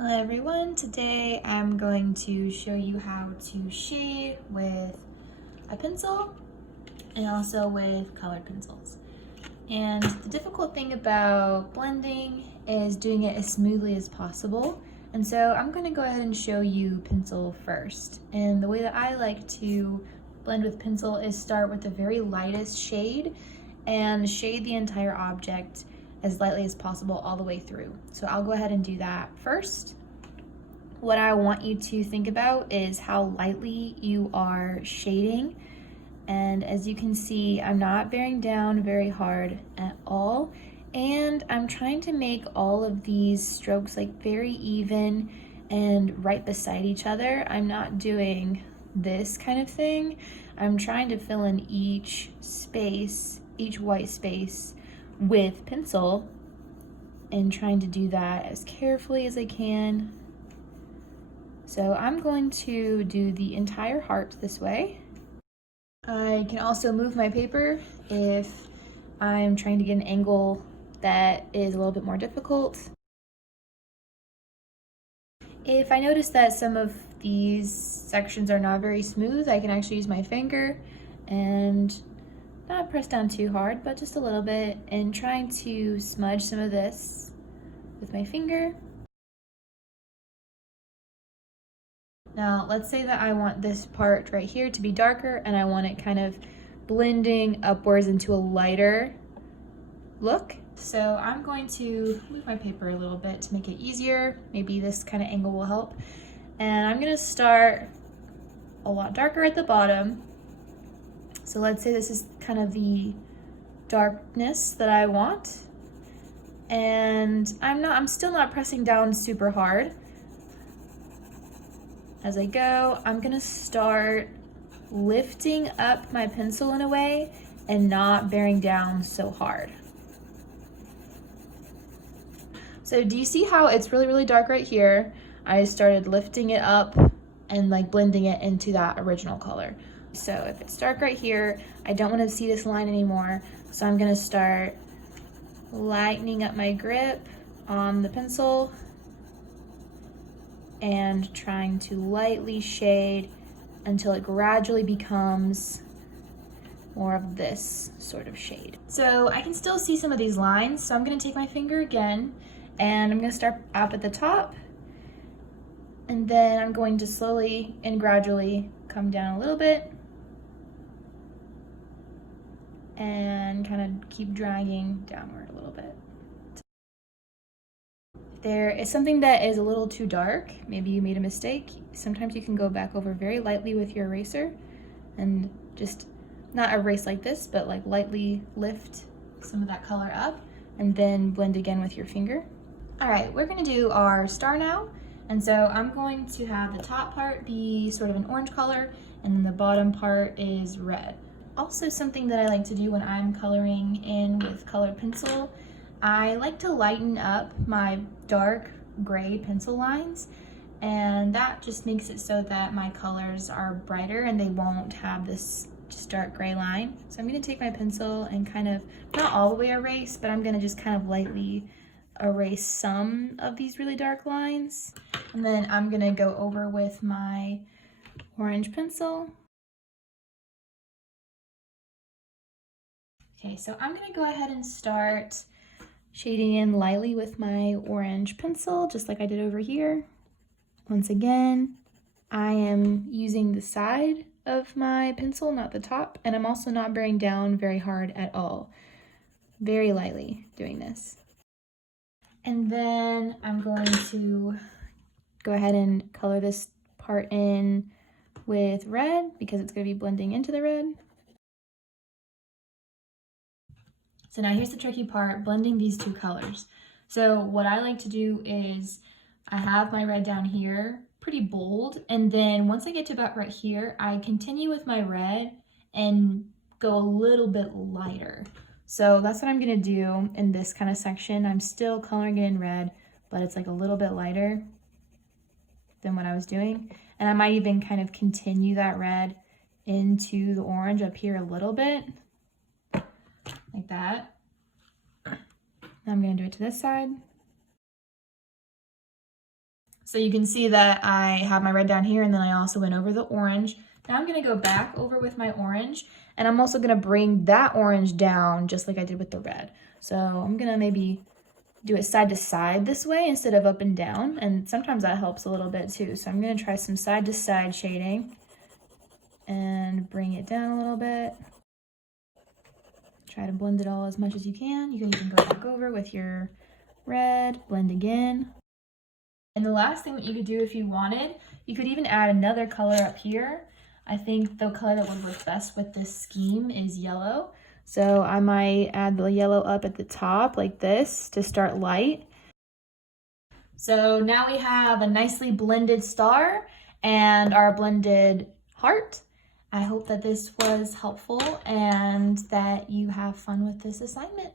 Hello everyone, today I'm going to show you how to shade with a pencil and also with colored pencils. And the difficult thing about blending is doing it as smoothly as possible. And so I'm going to go ahead and show you pencil first. And the way that I like to blend with pencil is start with the very lightest shade and shade the entire object as lightly as possible all the way through. So I'll go ahead and do that first. What I want you to think about is how lightly you are shading. And as you can see, I'm not bearing down very hard at all. And I'm trying to make all of these strokes like very even and right beside each other. I'm not doing this kind of thing. I'm trying to fill in each space, each white space with pencil and trying to do that as carefully as I can. So I'm going to do the entire heart this way. I can also move my paper if I'm trying to get an angle that is a little bit more difficult. If I notice that some of these sections are not very smooth, I can actually use my finger and not press down too hard, but just a little bit, and trying to smudge some of this with my finger. Now, let's say that I want this part right here to be darker and I want it kind of blending upwards into a lighter look. So I'm going to move my paper a little bit to make it easier. Maybe this kind of angle will help. And I'm gonna start a lot darker at the bottom. So let's say this is kind of the darkness that I want. And I'm still not pressing down super hard. As I go, I'm gonna start lifting up my pencil in a way and not bearing down so hard. So do you see how it's really, really dark right here? I started lifting it up and like blending it into that original color. So if it's dark right here, I don't want to see this line anymore. So I'm gonna start lightening up my grip on the pencil and trying to lightly shade until it gradually becomes more of this sort of shade. So I can still see some of these lines, so I'm gonna take my finger again and I'm gonna start up at the top, and then I'm going to slowly and gradually come down a little bit and kind of keep dragging downward a little bit. If there is something that is a little too dark, maybe you made a mistake, sometimes you can go back over very lightly with your eraser and just not erase like this, but like lightly lift some of that color up and then blend again with your finger. All right, we're gonna do our star now. And so I'm going to have the top part be sort of an orange color and then the bottom part is red. Also, something that I like to do when I'm coloring in with colored pencil, I like to lighten up my dark gray pencil lines, and that just makes it so that my colors are brighter and they won't have this just dark gray line. So I'm gonna take my pencil and kind of, not all the way erase, but I'm gonna just kind of lightly erase some of these really dark lines. And then I'm gonna go over with my orange pencil. Okay, so I'm gonna go ahead and start shading in lightly with my orange pencil, just like I did over here. Once again, I am using the side of my pencil, not the top, and I'm also not bearing down very hard at all. Very lightly doing this. And then I'm going to go ahead and color this part in with red because it's going to be blending into the red. So now here's the tricky part, blending these two colors. So what I like to do is I have my red down here, pretty bold, and then once I get to about right here, I continue with my red and go a little bit lighter. So that's what I'm gonna do in this kind of section. I'm still coloring it in red, but it's like a little bit lighter than what I was doing. And I might even kind of continue that red into the orange up here a little bit, like that. Now I'm gonna do it to this side. So you can see that I have my red down here, and then I also went over the orange. Now I'm gonna go back over with my orange, and I'm also gonna bring that orange down just like I did with the red. So I'm gonna maybe do it side to side this way instead of up and down, and sometimes that helps a little bit too. So I'm gonna try some side to side shading and bring it down a little bit. Try to blend it all as much as you can. You can even go back over with your red, blend again. And the last thing that you could do if you wanted, you could even add another color up here. I think the color that would work best with this scheme is yellow. So I might add the yellow up at the top like this to start light. So now we have a nicely blended star and our blended heart. I hope that this was helpful and that you have fun with this assignment.